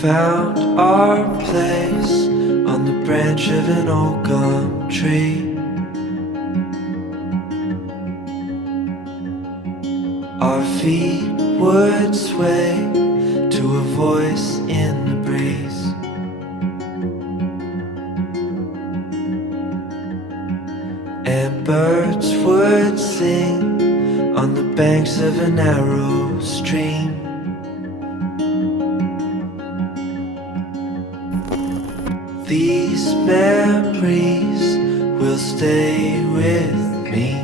found our place on the branch of an old gum tree. Our feet would sway to a voice in the breeze. And birds would sing on the banks of a narrow stream. These memories will stay with me.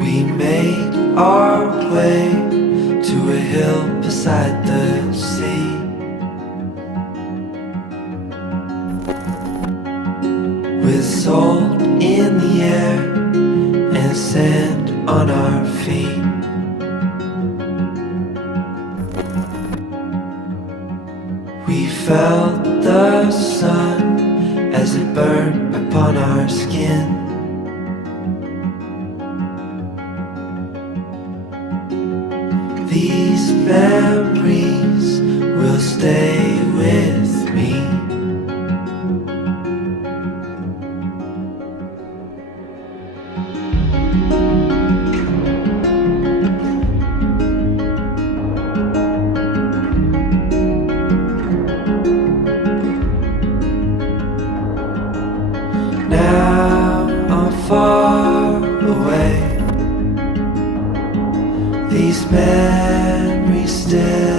We made our way to a hill beside the sea. With salt in the air and sand on our feet. We felt the sun as it burned upon our skin. These memories will stay with me. Now I'm far away. These memories still